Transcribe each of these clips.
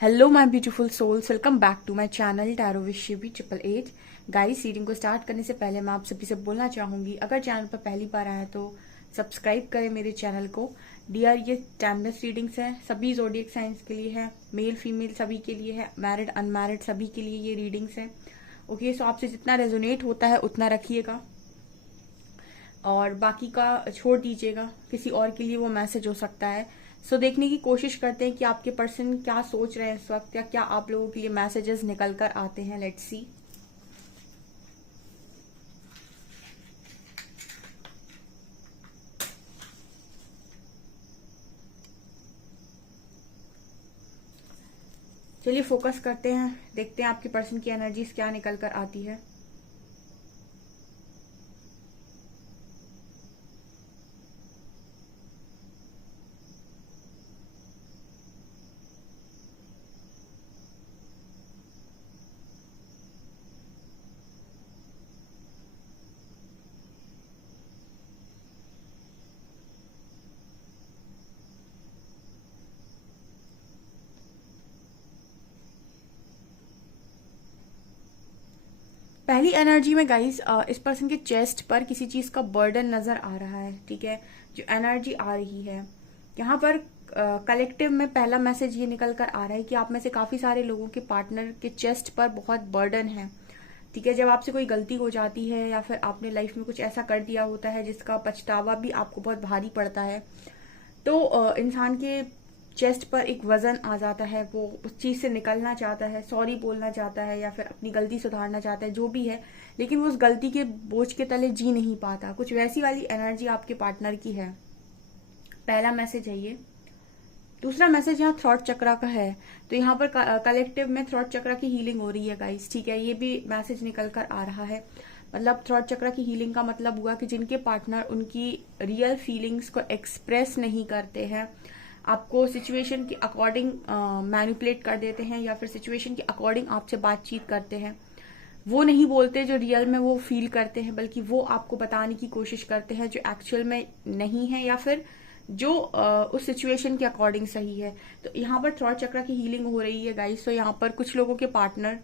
Hello my beautiful souls, welcome back to my channel tarot with Shivi 888। Guys, reading को start करने से पहले मैं आप सभी से बोलना चाहूंगी, अगर चैनल पर पहली बार आए तो सब्सक्राइब करें मेरे चैनल को। डियर, ये टाइमलेस रीडिंग्स हैं, सभी ज़ोडिएक साइंस के लिए है, मेल फीमेल सभी के लिए है, मैरिड अनमैरिड सभी के लिए ये रीडिंग्स हैं। ओके, सो आपसे जितना रेजोनेट होता है उतना रखिएगा और बाकी का छोड़ दीजिएगा, किसी और के लिए वो मैसेज हो सकता है। सो देखने की कोशिश करते हैं कि आपके पर्सन क्या सोच रहे हैं इस वक्त, या क्या आप लोगों के लिए मैसेजेस निकल कर आते हैं। Let's see. चलिए फोकस करते हैं, देखते हैं आपके पर्सन की एनर्जीज क्या निकल कर आती है। पहली एनर्जी में गाइस, इस पर्सन के चेस्ट पर किसी चीज का बर्डन नजर आ रहा है। ठीक है, जो एनर्जी आ रही है यहाँ पर कलेक्टिव में पहला मैसेज ये निकल कर आ रहा है कि आप में से काफी सारे लोगों के पार्टनर के चेस्ट पर बहुत बर्डन है। ठीक है, जब आपसे कोई गलती हो जाती है या फिर आपने लाइफ में कुछ ऐसा कर दिया होता है जिसका पछतावा भी आपको बहुत भारी पड़ता है, तो इंसान के चेस्ट पर एक वजन आ जाता है, वो उस चीज से निकलना चाहता है, सॉरी बोलना चाहता है या फिर अपनी गलती सुधारना चाहता है, जो भी है, लेकिन वो उस गलती के बोझ के तले जी नहीं पाता। कुछ वैसी वाली एनर्जी आपके पार्टनर की है। पहला मैसेज है ये। दूसरा मैसेज यहाँ थ्रॉट चक्रा का है, तो यहाँ पर कलेक्टिव में थ्रॉट चक्रा की हीलिंग हो रही है गाइस। ठीक है, ये भी मैसेज निकल कर आ रहा है। मतलब थ्रॉट चक्रा की हीलिंग का मतलब हुआ कि जिनके पार्टनर उनकी रियल फीलिंग्स को एक्सप्रेस नहीं करते हैं, आपको सिचुएशन के अकॉर्डिंग मैनिपुलेट कर देते हैं या फिर सिचुएशन के अकॉर्डिंग आपसे बातचीत करते हैं, वो नहीं बोलते जो रियल में वो फील करते हैं, बल्कि वो आपको बताने की कोशिश करते हैं जो एक्चुअल में नहीं है या फिर जो उस सिचुएशन के अकॉर्डिंग सही है। तो यहाँ पर थ्रॉट चक्र की हीलिंग हो रही है गाइस। तो यहाँ पर कुछ लोगों के पार्टनर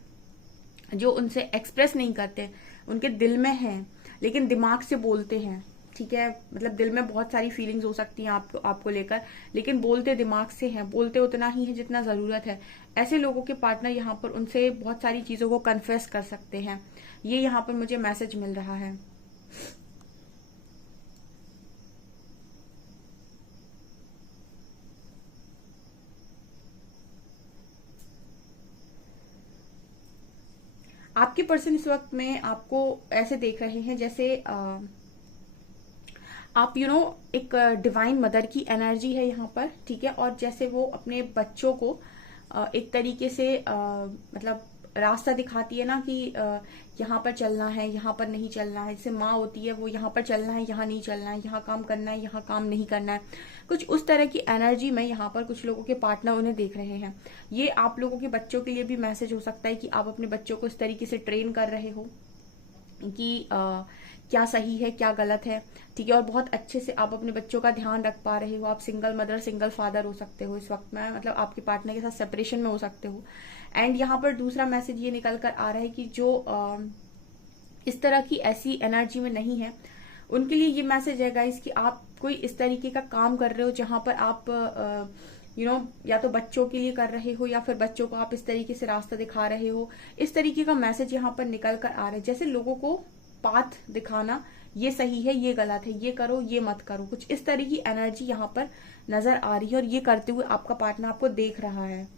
जो उनसे एक्सप्रेस नहीं करते, उनके दिल में है लेकिन दिमाग से बोलते हैं। ठीक है, मतलब दिल में बहुत सारी फीलिंग्स हो सकती हैं आपको लेकर, लेकिन बोलते दिमाग से हैं, बोलते उतना ही है जितना जरूरत है। ऐसे लोगों के पार्टनर यहाँ पर उनसे बहुत सारी चीजों को कन्फेस कर सकते हैं। ये यहाँ पर मुझे मैसेज मिल रहा है। आपके पर्सन इस वक्त में आपको ऐसे देख रहे हैं जैसे आप एक डिवाइन मदर की एनर्जी है यहाँ पर। ठीक है, और जैसे वो अपने बच्चों को एक तरीके से मतलब रास्ता दिखाती है ना कि यहाँ पर चलना है, यहाँ पर नहीं चलना है। जैसे माँ होती है, वो यहाँ पर चलना है, यहाँ नहीं चलना है, यहाँ काम करना है, यहाँ काम नहीं करना है। कुछ उस तरह की एनर्जी में यहाँ पर कुछ लोगों के पार्टनर उन्हें देख रहे हैं। ये आप लोगों के बच्चों के लिए भी मैसेज हो सकता है कि आप अपने बच्चों को इस तरीके से ट्रेन कर रहे हो कि क्या सही है क्या गलत है। ठीक है, और बहुत अच्छे से आप अपने बच्चों का ध्यान रख पा रहे हो। आप सिंगल मदर सिंगल फादर हो सकते हो इस वक्त में, मतलब आपके पार्टनर के साथ सेपरेशन में हो सकते हो। एंड यहाँ पर दूसरा मैसेज ये निकल कर आ रहा है कि जो इस तरह की ऐसी एनर्जी में नहीं है, उनके लिए ये मैसेज है गाइस कि आप कोई इस तरीके का काम कर रहे हो जहां पर आप या तो बच्चों के लिए कर रहे हो या फिर बच्चों को आप इस तरीके से रास्ता दिखा रहे हो। इस तरीके का मैसेज यहाँ पर निकल कर आ रहा है, जैसे लोगों को पाथ दिखाना, ये सही है ये गलत है, ये करो ये मत करो। कुछ इस तरह की एनर्जी यहाँ पर नजर आ रही है और ये करते हुए आपका पार्टनर आपको देख रहा है।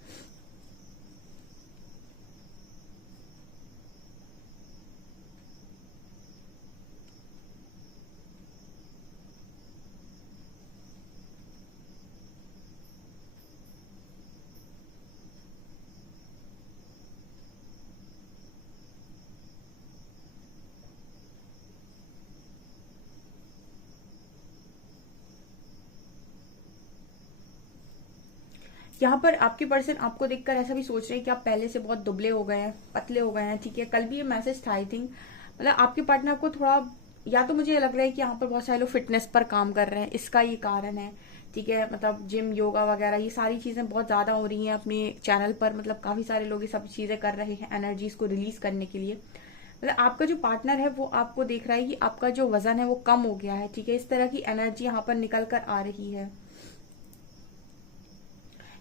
यहाँ पर आपके पर्सन आपको देखकर ऐसा भी सोच रहे हैं कि आप पहले से बहुत दुबले हो गए हैं, पतले हो गए हैं। ठीक है, कल भी ये मैसेज था आई थिंक, मतलब आपके पार्टनर को थोड़ा, या तो मुझे लग रहा है कि यहाँ पर बहुत सारे लोग फिटनेस पर काम कर रहे हैं, इसका ये कारण है। ठीक है। मतलब जिम, योगा वगैरह ये सारी चीजें बहुत ज्यादा हो रही हैं अपने चैनल पर, मतलब काफी सारे लोग ये सब चीजें कर रहे हैं एनर्जीज को रिलीज करने के लिए। मतलब आपका जो पार्टनर है वो आपको देख रहा है कि आपका जो वजन है वो कम हो गया है, ठीक है। इस तरह की एनर्जी यहाँ पर निकल कर आ रही है।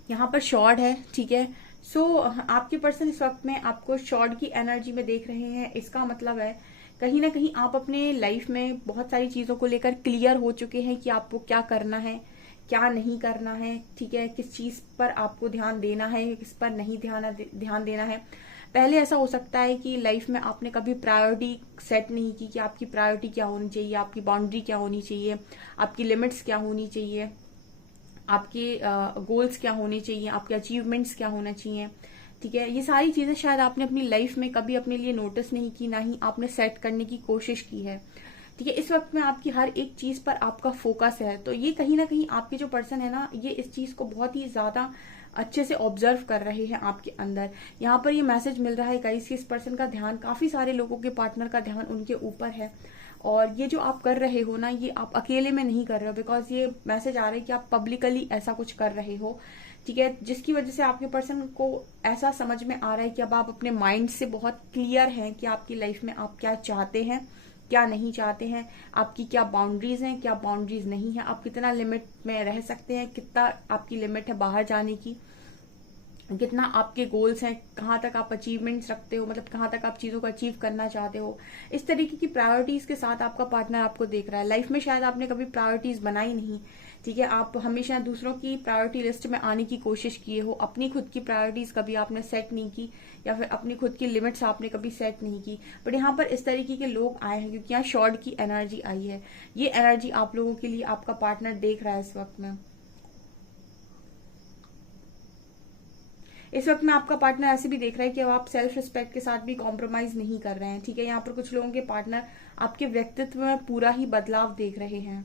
यहाँ पर शॉर्ट है, ठीक है। सो आपके पर्सन इस वक्त में आपको शॉर्ट की एनर्जी में देख रहे हैं। इसका मतलब है कहीं ना कहीं आप अपने लाइफ में बहुत सारी चीजों को लेकर क्लियर हो चुके हैं कि आपको क्या करना है, क्या नहीं करना है, ठीक है। किस चीज पर आपको ध्यान देना है, किस पर नहीं ध्यान देना है। पहले ऐसा हो सकता है कि लाइफ में आपने कभी प्रायोरिटी सेट नहीं की कि आपकी प्रायोरिटी क्या होनी चाहिए, आपकी बाउंड्री क्या होनी चाहिए, आपकी लिमिट्स क्या होनी चाहिए, आपके गोल्स क्या होने चाहिए, आपके अचीवमेंट्स क्या होना चाहिए, ठीक है। ये सारी चीजें शायद आपने अपनी लाइफ में कभी अपने लिए नोटिस नहीं की, ना ही आपने सेट करने की कोशिश की है, ठीक है। इस वक्त में आपकी हर एक चीज पर आपका फोकस है, तो ये कहीं ना कहीं आपके जो पर्सन है ना, ये इस चीज को बहुत ही ज्यादा अच्छे से ऑब्जर्व कर रहे हैं आपके अंदर। यहाँ पर ये मैसेज मिल रहा है गाइस कि इस पर्सन का ध्यान, काफी सारे लोगों के पार्टनर का ध्यान उनके ऊपर है। और ये जो आप कर रहे हो ना, ये आप अकेले में नहीं कर रहे हो, बिकॉज ये मैसेज आ रहा है कि आप पब्लिकली ऐसा कुछ कर रहे हो, ठीक है। जिसकी वजह से आपके पर्सन को ऐसा समझ में आ रहा है कि अब आप अपने माइंड से बहुत क्लियर हैं कि आपकी लाइफ में आप क्या चाहते हैं, क्या नहीं चाहते हैं, आपकी क्या बाउंड्रीज हैं, क्या बाउंड्रीज नहीं है, आप कितना लिमिट में रह सकते हैं, कितना आपकी लिमिट है बाहर जाने की, कितना आपके गोल्स हैं, कहाँ तक आप अचीवमेंट्स रखते हो, मतलब कहाँ तक आप चीजों को अचीव करना चाहते हो। इस तरीके की प्रायोरिटीज के साथ आपका पार्टनर आपको देख रहा है। लाइफ में शायद आपने कभी प्रायोरिटीज बनाई नहीं, ठीक है। आप हमेशा दूसरों की प्रायोरिटी लिस्ट में आने की कोशिश किए हो, अपनी खुद की प्रायोरिटीज कभी आपने सेट नहीं की, या फिर अपनी खुद की लिमिट्स आपने कभी सेट नहीं की। बट यहाँ पर इस तरीके के लोग आए हैं क्योंकि यहाँ शॉर्ट की एनर्जी आई है। ये एनर्जी आप लोगों के लिए आपका पार्टनर देख रहा है इस वक्त में। इस वक्त में आपका पार्टनर ऐसे भी देख रहा है कि अब आप सेल्फ रिस्पेक्ट के साथ भी कॉम्प्रोमाइज नहीं कर रहे हैं, ठीक है। यहाँ पर कुछ लोगों के पार्टनर आपके व्यक्तित्व में पूरा ही बदलाव देख रहे हैं।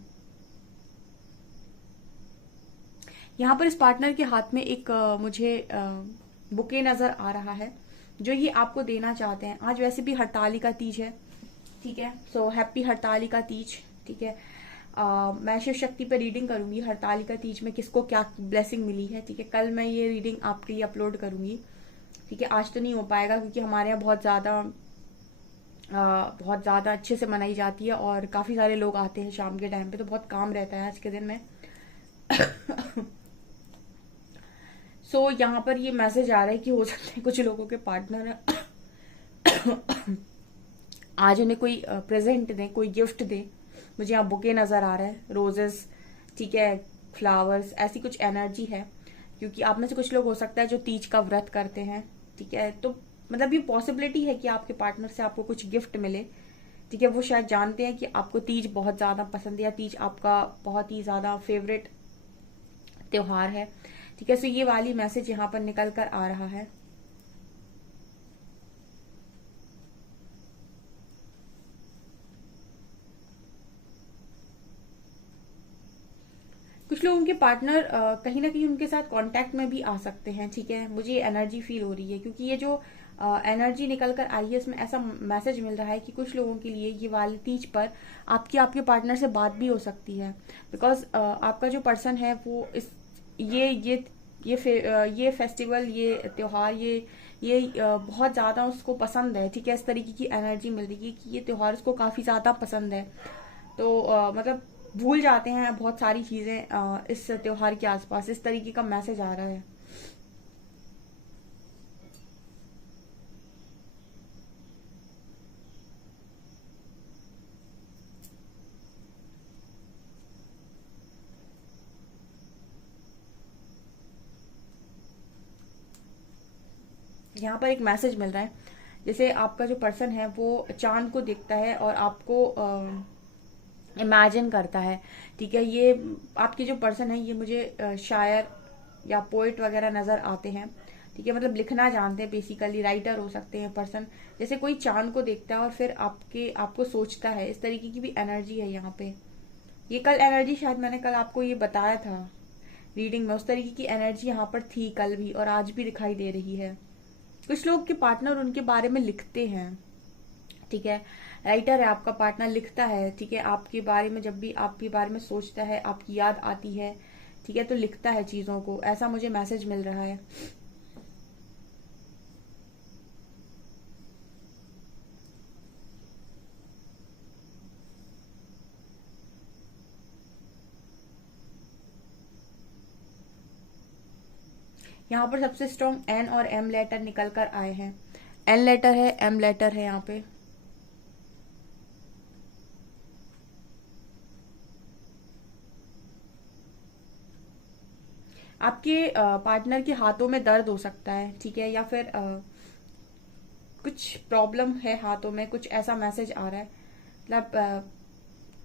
यहाँ पर इस पार्टनर के हाथ में एक मुझे बुके नजर आ रहा है जो ये आपको देना चाहते हैं। आज वैसे भी हरतालिका तीज है, ठीक है। सो हैप्पी हरतालिका तीज, ठीक है। मैं शिव शक्ति पे रीडिंग करूंगी हरतालिका तीज में किसको क्या ब्लेसिंग मिली है, ठीक है। कल मैं ये रीडिंग आपके लिए अपलोड करूंगी, ठीक है। आज तो नहीं हो पाएगा क्योंकि हमारे यहाँ बहुत ज्यादा अच्छे से मनाई जाती है और काफी सारे लोग आते हैं शाम के टाइम पे, तो बहुत काम रहता है आज के दिन में। सो यहाँ पर ये मैसेज आ रहा है कि हो सकता है कुछ लोगों के पार्टनर आज उन्हें कोई प्रेजेंट दे, कोई गिफ्ट दे। मुझे यहाँ बुके नजर आ रहा है, रोजेस, ठीक है, फ्लावर्स, ऐसी कुछ एनर्जी है। क्योंकि आप में से कुछ लोग हो सकता है जो तीज का व्रत करते हैं, ठीक है। तो मतलब ये पॉसिबिलिटी है कि आपके पार्टनर से आपको कुछ गिफ्ट मिले, ठीक है। वो शायद जानते हैं कि आपको तीज बहुत ज्यादा पसंद है या तीज आपका बहुत ही ज्यादा फेवरेट त्योहार है, ठीक है। सो ये वाली मैसेज यहाँ पर निकल कर आ रहा है। कुछ लोग उनके पार्टनर कहीं ना कहीं उनके साथ कांटेक्ट में भी आ सकते हैं, ठीक है। मुझे ये एनर्जी फील हो रही है क्योंकि ये जो एनर्जी निकल कर आई है इसमें ऐसा मैसेज मिल रहा है कि कुछ लोगों के लिए ये वाली तीज पर आपके पार्टनर से बात भी हो सकती है। बिकॉज आपका जो पर्सन है वो इस ये फेस्टिवल, ये त्योहार, ये बहुत ज्यादा उसको पसंद है, ठीक है। इस तरीके की एनर्जी मिल रही है कि ये त्योहार उसको काफी ज्यादा पसंद है। तो मतलब भूल जाते हैं बहुत सारी चीजें इस त्योहार के आसपास, इस तरीके का मैसेज आ रहा है। यहाँ पर एक मैसेज मिल रहा है जैसे आपका जो पर्सन है वो चांद को देखता है और आपको इमेजिन करता है, ठीक है। ये आपके जो पर्सन है ये मुझे शायर या पोइट वगैरह नजर आते हैं, ठीक है। मतलब लिखना जानते हैं, बेसिकली राइटर हो सकते हैं पर्सन। जैसे कोई चांद को देखता है और फिर आपको सोचता है, इस तरीके की भी एनर्जी है यहाँ पे। ये कल एनर्जी शायद मैंने कल आपको ये बताया था रीडिंग में, उस तरीके की एनर्जी यहाँ पर थी कल भी और आज भी दिखाई दे रही है। कुछ लोग के पार्टनर उनके बारे में लिखते हैं, ठीक है। राइटर है आपका पार्टनर, लिखता है, ठीक है। आपके बारे में जब भी आपके बारे में सोचता है, आपकी याद आती है, ठीक है, तो लिखता है चीजों को, ऐसा मुझे मैसेज मिल रहा है। यहाँ पर सबसे स्ट्रॉन्ग एन और एम लेटर निकल कर आए हैं। एन लेटर है, एम लेटर है यहाँ पे। आपके पार्टनर के हाथों में दर्द हो सकता है, ठीक है, या फिर कुछ प्रॉब्लम है हाथों में, कुछ ऐसा मैसेज आ रहा है। मतलब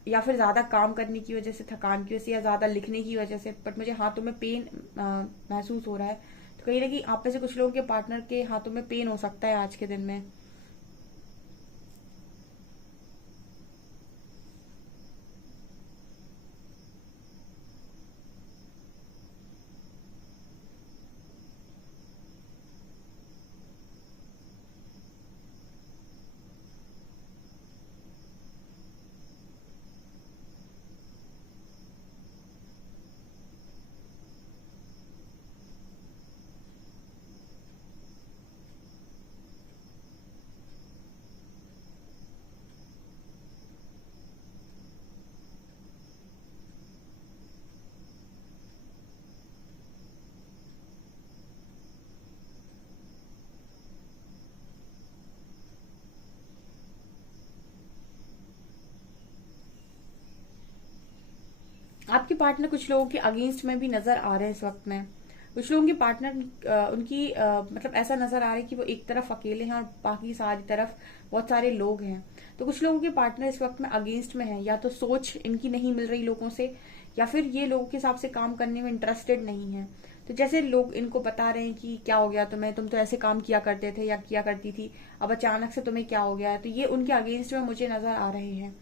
या फिर ज्यादा काम करने की वजह से, थकान की वजह से, या ज्यादा लिखने की वजह से, बट मुझे हाथों में पेन महसूस हो रहा है। तो कहीं ना कहीं आप में से कुछ लोगों के पार्टनर के हाथों में पेन हो सकता है आज के दिन में। आपके पार्टनर कुछ लोगों के अगेंस्ट में भी नजर आ रहे हैं इस वक्त में। कुछ लोगों के पार्टनर उनकी मतलब ऐसा नजर आ रहा है कि वो एक तरफ अकेले हैं और बाकी सारी तरफ बहुत सारे लोग हैं। तो कुछ लोगों के पार्टनर इस वक्त में अगेंस्ट में है, या तो सोच इनकी नहीं मिल रही लोगों से, या फिर ये लोगों के हिसाब से काम करने में इंटरेस्टेड नहीं है। तो जैसे लोग इनको बता रहे हैं कि क्या हो गया तुम्हें, तुम तो ऐसे काम किया करते थे या किया करती थी, अब अचानक से तुम्हें क्या हो गया है। तो ये उनके अगेंस्ट में मुझे नजर आ रहे हैं,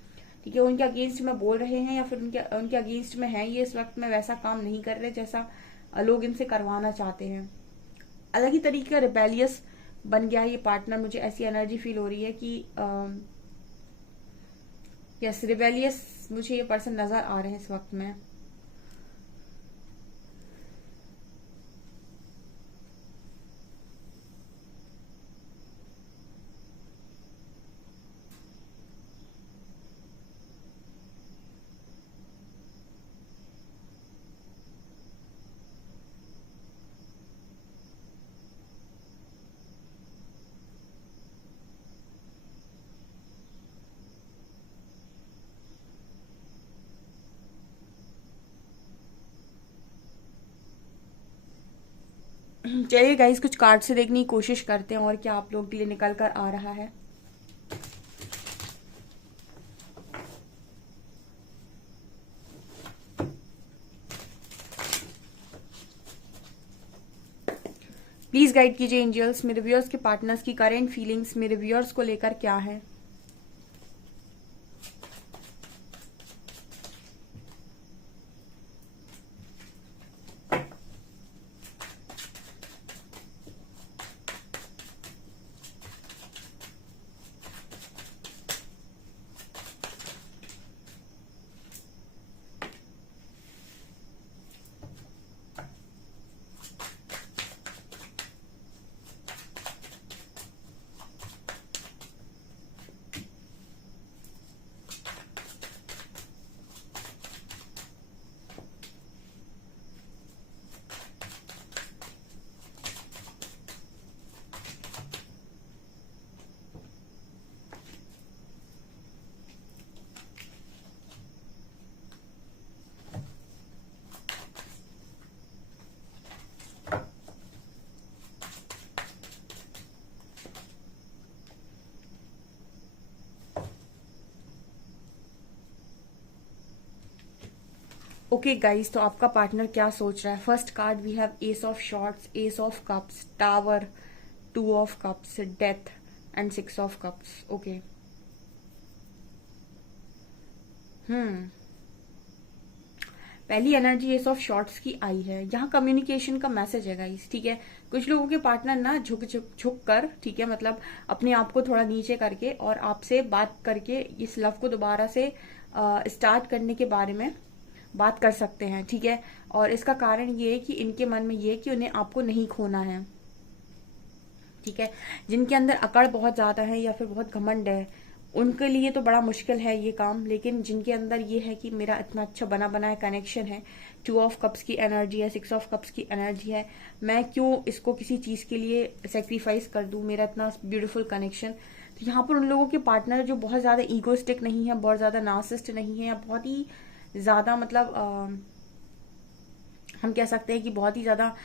ठीक है, उनके अगेंस्ट में बोल रहे हैं, या फिर उनके उनके अगेंस्ट में है। ये इस वक्त में वैसा काम नहीं कर रहे जैसा लोग इनसे करवाना चाहते हैं। अलग ही तरीके का रिबेलियस बन गया है ये पार्टनर। मुझे ऐसी एनर्जी फील हो रही है कि यस, रिबेलियस मुझे ये पर्सन नजर आ रहे हैं इस वक्त में। चलिए गाइस, कुछ कार्ड से देखने की कोशिश करते हैं और क्या आप लोगों के लिए निकल कर आ रहा है। प्लीज गाइड कीजिए एंजल्स, मेरे व्यूअर्स के पार्टनर्स की करेंट फीलिंग्स मेरे व्यूअर्स को लेकर क्या है। ओके गाइस, तो आपका पार्टनर क्या सोच रहा है। First card we have ace of swords, ace of cups, tower, two of cups, death and six of cups. Okay, पहली एनर्जी एस ऑफ शॉर्ट्स की आई है। यहाँ कम्युनिकेशन का मैसेज है गाइस, ठीक है। कुछ लोगों के पार्टनर ना झुक झुक झुक कर, ठीक है, मतलब अपने आप को थोड़ा नीचे करके और आपसे बात करके इस लव को दोबारा से स्टार्ट करने के बारे में बात कर सकते हैं, ठीक है। और इसका कारण ये है कि इनके मन में ये है कि उन्हें आपको नहीं खोना है, ठीक है। जिनके अंदर अकड़ बहुत ज्यादा है या फिर बहुत घमंड है, उनके लिए तो बड़ा मुश्किल है ये काम। लेकिन जिनके अंदर ये है कि मेरा इतना अच्छा बना बनाया कनेक्शन है, 2 ऑफ कप्स की एनर्जी है, 6 ऑफ कप्स की एनर्जी है, मैं क्यों इसको किसी चीज के लिए सेक्रीफाइस कर दूं, मेरा इतना ब्यूटीफुल कनेक्शन। तो यहाँ पर उन लोगों के पार्टनर जो बहुत ज्यादा ईगोस्टिक नहीं है, बहुत ज्यादा नार्सिसिस्ट नहीं है, या बहुत ही ज्यादा मतलब हम कह सकते हैं कि बहुत ही ज्यादा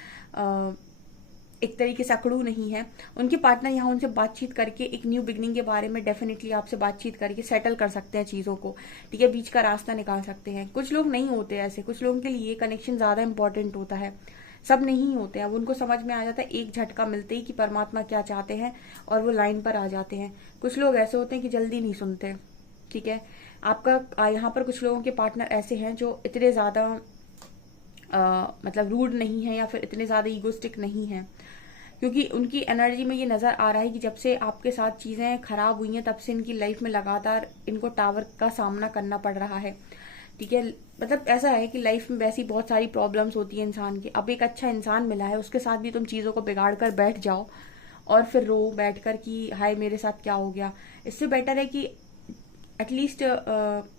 एक तरीके से अकड़ू नहीं है, उनके पार्टनर यहाँ उनसे बातचीत करके एक न्यू बिगनिंग के बारे में डेफिनेटली आपसे बातचीत करके सेटल कर सकते हैं चीजों को, ठीक है। बीच का रास्ता निकाल सकते हैं। कुछ लोग नहीं होते ऐसे, कुछ लोगों के लिए ये कनेक्शन ज्यादा इंपॉर्टेंट होता है, सब नहीं होते हैं। अब उनको समझ में आ जाता है एक झटका मिलते ही कि परमात्मा क्या चाहते हैं, और वो लाइन पर आ जाते हैं। कुछ लोग ऐसे होते हैं कि जल्दी नहीं सुनते, ठीक है। आपका यहाँ पर कुछ लोगों के पार्टनर ऐसे हैं जो इतने ज्यादा मतलब रूड नहीं है या फिर इतने ज्यादा ईगोस्टिक नहीं है, क्योंकि उनकी एनर्जी में ये नजर आ रहा है कि जब से आपके साथ चीजें खराब हुई हैं तब से इनकी लाइफ में लगातार इनको टावर का सामना करना पड़ रहा है, ठीक है। मतलब ऐसा है कि लाइफ में वैसी बहुत सारी प्रॉब्लम्स होती है इंसान की। अब एक अच्छा इंसान मिला है, उसके साथ भी तुम चीजों को बिगाड़ कर बैठ जाओ और फिर रो बैठकर कि हाय मेरे साथ क्या हो गया। इससे बेटर है कि एटलीस्ट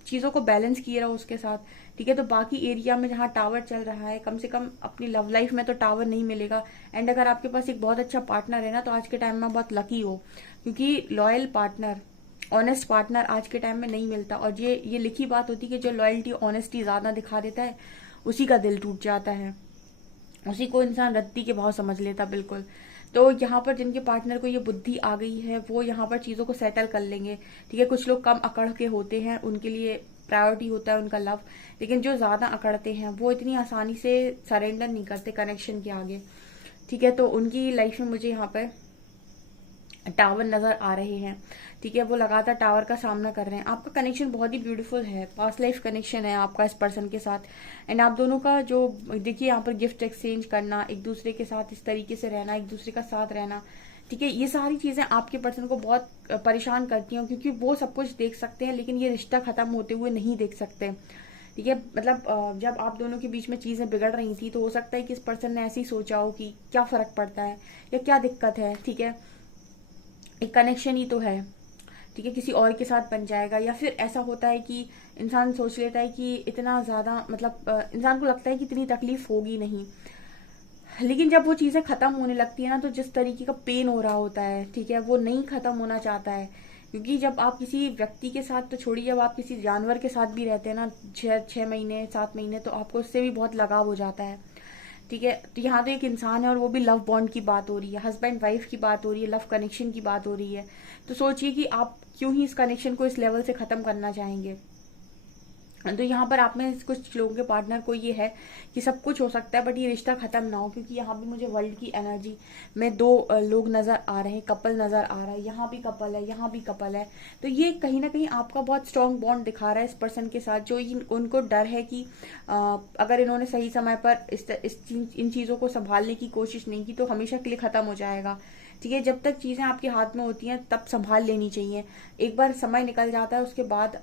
चीजों को बैलेंस किए रहो उसके साथ, ठीक है। तो बाकी एरिया में जहाँ टावर चल रहा है, कम से कम अपनी लव लाइफ में तो टावर नहीं मिलेगा। एंड अगर आपके पास एक बहुत अच्छा पार्टनर है ना, तो आज के टाइम में बहुत लकी हो, क्योंकि लॉयल पार्टनर, ऑनेस्ट पार्टनर आज के टाइम में नहीं मिलता। और ये लिखी बात होती है कि जो लॉयल्टी ऑनेस्टी ज्यादा दिखा देता है उसी का दिल टूट जाता है, उसी को इंसान रत्ती के भाव समझ लेता, बिल्कुल। तो यहाँ पर जिनके पार्टनर को ये बुद्धि आ गई है वो यहाँ पर चीजों को सेटल कर लेंगे, ठीक है। कुछ लोग कम अकड़ के होते हैं, उनके लिए प्रायोरिटी होता है उनका लव, लेकिन जो ज्यादा अकड़ते हैं वो इतनी आसानी से सरेंडर नहीं करते कनेक्शन के आगे, ठीक है। तो उनकी लाइफ में मुझे यहाँ पर टावर नजर आ रहे हैं, ठीक है। वो लगातार टावर का सामना कर रहे हैं। आपका कनेक्शन बहुत ही ब्यूटीफुल है, पास्ट लाइफ कनेक्शन है आपका इस पर्सन के साथ। एंड आप दोनों का जो देखिए यहाँ पर गिफ्ट एक्सचेंज करना, एक दूसरे के साथ इस तरीके से रहना, एक दूसरे का साथ रहना, ठीक है। ये सारी चीजें आपके पर्सन को बहुत परेशान करती हैं, क्योंकि वो सब कुछ देख सकते हैं लेकिन ये रिश्ता खत्म होते हुए नहीं देख सकते, ठीक है। मतलब जब आप दोनों के बीच में चीजें बिगड़ रही थी तो हो सकता है कि इस पर्सन ने ऐसे ही सोचा हो कि क्या फर्क पड़ता है या क्या दिक्कत है, ठीक है। एक कनेक्शन ही तो है, ठीक है, किसी और के साथ बन जाएगा। या फिर ऐसा होता है कि इंसान सोच लेता है कि इतना ज्यादा मतलब इंसान को लगता है कि इतनी तकलीफ होगी नहीं, लेकिन जब वो चीजें खत्म होने लगती है ना, तो जिस तरीके का पेन हो रहा होता है, ठीक है, वो नहीं खत्म होना चाहता है। क्योंकि जब आप किसी व्यक्ति के साथ तो छोड़िए, जब आप किसी जानवर के साथ भी रहते हैं ना 6 महीने 7 महीने, तो आपको उससे भी बहुत लगाव हो जाता है, ठीक है। तो यहाँ तो एक इंसान है और वो भी लव बॉन्ड की बात हो रही है, हस्बैंड वाइफ की बात हो रही है, लव कनेक्शन की बात हो रही है। तो सोचिए कि आप क्यों ही इस कनेक्शन को इस लेवल से खत्म करना चाहेंगे। तो यहाँ पर आप में कुछ लोगों के पार्टनर को ये है कि सब कुछ हो सकता है बट ये रिश्ता खत्म ना हो, क्योंकि यहाँ भी मुझे वर्ल्ड की एनर्जी में 2 लोग नजर आ रहे हैं, कपल नजर आ रहा है, यहाँ भी कपल है, यहाँ भी कपल है। तो ये कहीं ना कहीं आपका बहुत स्ट्रांग बॉन्ड दिखा रहा है इस पर्सन के साथ, जो उनको डर है कि अगर इन्होंने सही समय पर इन चीजों को संभालने की कोशिश नहीं की तो हमेशा के लिए खत्म हो जाएगा, ठीक है। जब तक चीजें आपके हाथ में होती हैं तब संभाल लेनी चाहिए। एक बार समय निकल जाता है उसके बाद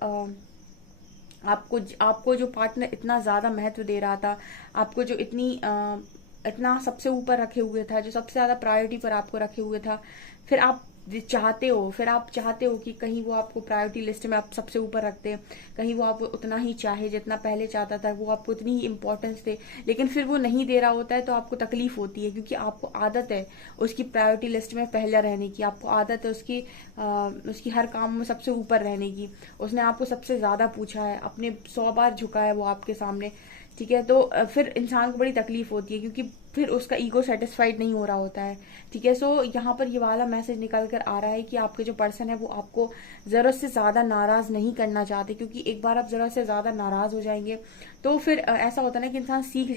आपको जो पार्टनर इतना ज्यादा महत्व दे रहा था, आपको जो इतना सबसे ऊपर रखे हुए था, जो सबसे ज्यादा प्रायोरिटी पर आपको रखे हुए था, फिर आप चाहते हो कि कहीं वो आपको प्रायोरिटी लिस्ट में आप सबसे ऊपर रखते, कहीं वो आपको उतना ही चाहे जितना पहले चाहता था, वो आपको उतनी ही इंपॉर्टेंस दे, लेकिन फिर वो नहीं दे रहा होता है तो आपको तकलीफ होती है, क्योंकि आपको आदत है उसकी प्रायोरिटी लिस्ट में पहले रहने की, आपको आदत है उसकी हर काम में सबसे ऊपर रहने की। उसने आपको सबसे ज्यादा पूछा है, अपने 100 बार झुका है वो आपके सामने, ठीक है। तो फिर इंसान को बड़ी तकलीफ होती है, क्योंकि फिर उसका ईगो सेटिस्फाइड नहीं हो रहा होता है, ठीक है। सो यहाँ पर ये वाला मैसेज निकल कर आ रहा है कि आपके जो पर्सन है वो आपको जरूरत से ज्यादा नाराज नहीं करना चाहते, क्योंकि एक बार आप जरूरत से ज्यादा नाराज हो जाएंगे तो फिर ऐसा होता है ना कि इंसान सीख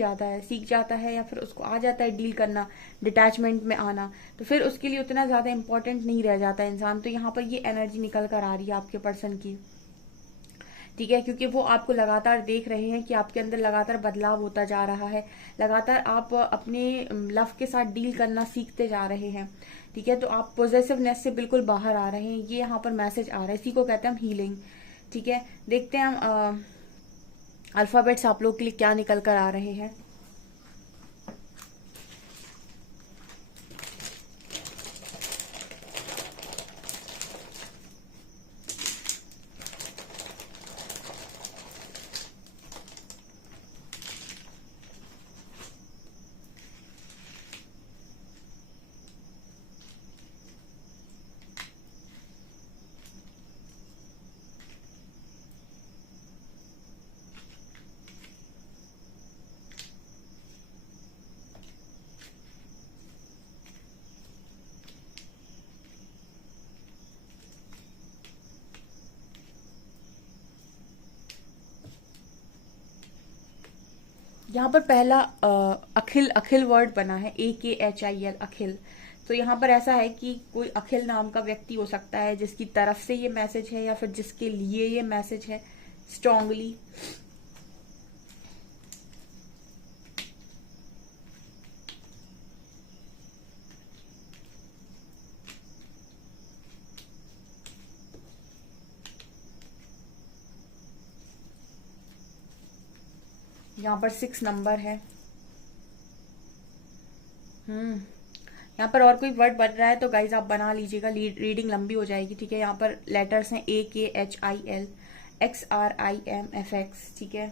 जाता है या फिर उसको आ जाता है डील करना, डिटैचमेंट में आना, तो फिर उसके लिए उतना ज्यादा इंपॉर्टेंट नहीं रह जाता इंसान। तो यहाँ पर ये एनर्जी निकल कर आ रही है आपके पर्सन की, ठीक है, क्योंकि वो आपको लगातार देख रहे हैं कि आपके अंदर लगातार बदलाव होता जा रहा है, लगातार आप अपने लव के साथ डील करना सीखते जा रहे हैं, ठीक है। तो आप पॉजिटिवनेस से बिल्कुल बाहर आ रहे हैं, ये यहाँ पर मैसेज आ रहा है, इसी को कहते हैं हम हीलिंग, ठीक है। देखते हैं हम अल्फाबेट्स आप लोग के लिए क्या निकल कर आ रहे हैं। यहाँ पर पहला अखिल, अखिल वर्ड बना है, AKHIL, अखिल। तो यहाँ पर ऐसा है कि कोई अखिल नाम का व्यक्ति हो सकता है जिसकी तरफ से ये मैसेज है या फिर जिसके लिए ये मैसेज है स्ट्रांगली। यहाँ पर 6 नंबर है। यहाँ पर और कोई वर्ड बन रहा है तो गाइज आप बना लीजिएगा, रीडिंग लंबी हो जाएगी, ठीक है। यहाँ पर लेटर्स हैं AKHIL, XRIMFX, ठीक है।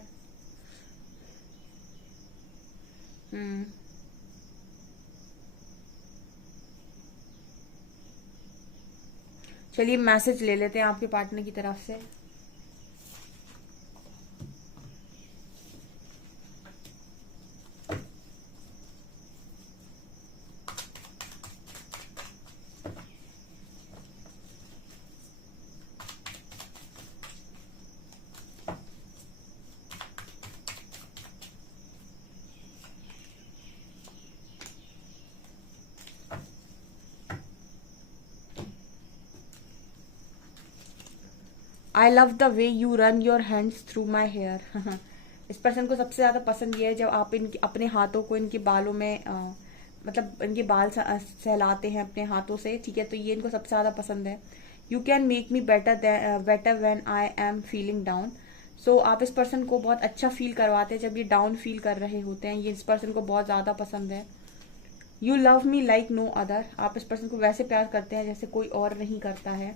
चलिए मैसेज ले लेते हैं आपके पार्टनर की तरफ से। I love the way you run your hands through my hair. इस पर्सन को सबसे ज्यादा पसंद ये है जब आप इनके अपने हाथों को इनके बालों में मतलब इनके बाल सहलाते हैं अपने हाथों से, ठीक है। तो ये इनको सबसे ज्यादा पसंद है। You can make me better when I am feeling down. So आप इस पर्सन को बहुत अच्छा फील करवाते हैं जब ये डाउन फील कर रहे होते हैं। ये इस पर्सन को बहुत ज्यादा पसंद है। You love me like no other. आप इस पर्सन को वैसे प्यार करते हैं जैसे कोई और नहीं करता है।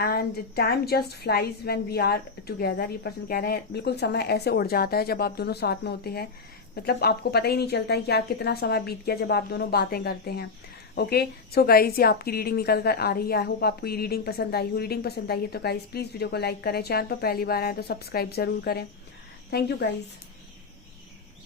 And time just flies when we are together. ये पर्सन कह रहे हैं बिल्कुल समय ऐसे उड़ जाता है जब आप दोनों साथ में होते हैं। मतलब आपको पता ही नहीं चलता है कि आप कितना समय बीत गया जब आप दोनों बातें करते हैं। ओके, सो गाइज ये आपकी रीडिंग निकल कर आ रही है। आई होप आपको ये रीडिंग पसंद आई हो। रीडिंग पसंद आई है तो गाइज प्लीज वीडियो को लाइक करें, चैनल पर पहली बार आए तो सब्सक्राइब जरूर करें। Thank you guys.